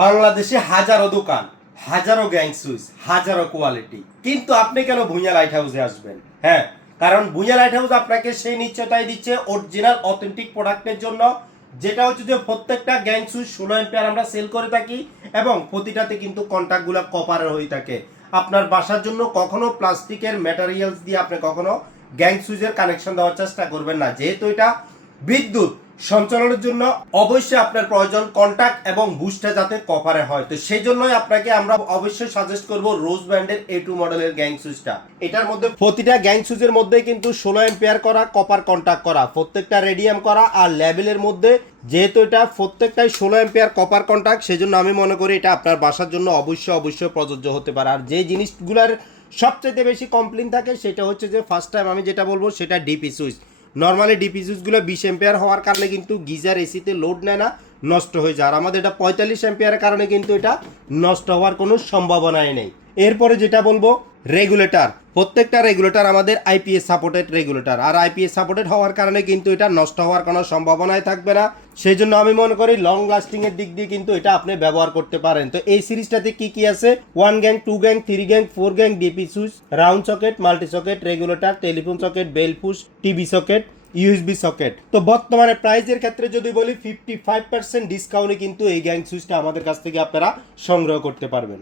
বাংলাদেশে হাজারো দোকান, হাজারো গ্যাং সুইচ হাজারো কোয়ালিটি কিন্তু আপনি কেন ভুঁইয়া লাইট হাউসে আসবেন? হ্যাঁ কারণ ভুঁইয়া লাইট হাউস আপনাকে সেই নিশ্চয়তাই দিচ্ছে অরিজিনাল অথেন্টিক প্রোডাক্টের জন্য, যেটা হচ্ছে যে প্রত্যেকটা গ্যাং সুইচ ষোলো এম্পিয়ার আমরা সেল করে থাকি এবং প্রতিটাতে কিন্তু কন্ট্যাক্টগুলো কপারের হয়ে থাকে। আপনার বাসার জন্য কখনো প্লাস্টিকের ম্যাটেরিয়ালস দিয়ে আপনি কখনো গ্যাং সুইচের কানেকশন দেওয়ার চেষ্টা করবেন না। যেহেতু এটা বিদ্যুৎ সঞ্চালনের জন্য অবশ্যই আপনার প্রয়োজন কন্টাক্ট এবং বুস্টটা যাতে কপারে হয়। তো সেই জন্যই আপনাকে আমরা অবশ্যই সাজেস্ট করব রোজ ব্র্যান্ডের এ টু মডেলের গ্যাং সুইচটা এটার মধ্যে প্রতিটা গ্যাং সুইচের মধ্যে কিন্তু ষোলো এম্পিয়ার করা কপার কন্টাক্ট করা, প্রত্যেকটা রেডিয়াম করা আর লেভেলের মধ্যে যেহেতু এটা প্রত্যেকটাই ষোলো এম্পিয়ার কপার কন্টাক্ট সেজন্য আমি মনে করি এটা আপনার বাসার জন্য অবশ্যই অবশ্যই প্রযোজ্য হতে পারে। আর যে জিনিসগুলোর সবচেয়ে বেশি কমপ্লেন থাকে, সেটা হচ্ছে যে ফার্স্ট টাইম আমি যেটা বলব, সেটা ডিপি সুইচ নর্মালি ডিপি সুইচগুলো বিশ এম্পেয়ার হওয়ার কারণে কিন্তু গিজার এসিতে লোড নেয় না, নষ্ট হয়ে যায়। আর আমাদের এটা পঁয়তাল্লিশ এম্পেয়ারের কারণে কিন্তু এটা নষ্ট হওয়ার কোনো সম্ভাবনাই নেই। এরপরে যেটা বলব রেগুলেটর প্রত্যেকটা রেগুলেটর আমাদের আইপিএস সাপোর্টেড রেগুলেটর আর আইপিএস সাপোর্টেড হওয়ার কারণে কিন্তু এটা নষ্ট হওয়ার কোনো সম্ভাবনাই থাকবে না। সেই জন্য আমি মনে করি লং লাস্টিং এর দিক দিয়ে কিন্তু এটা আপনি ব্যবহার করতে পারেন। তো এই সিরিজটাতে কি কি আছে? One gang two gang three gang four gang DP switch round socket multi socket regulator telephone socket bell push TV socket USB socket তো বর্তমানে প্রাইজের ক্ষেত্রে যদি বলি ফিফটি ফাইভ পার্সেন্ট ডিসকাউন্টে কিন্তু এই গ্যাং সুইচটা আমাদের কাছ থেকে আপনারা সংগ্রহ করতে পারবেন।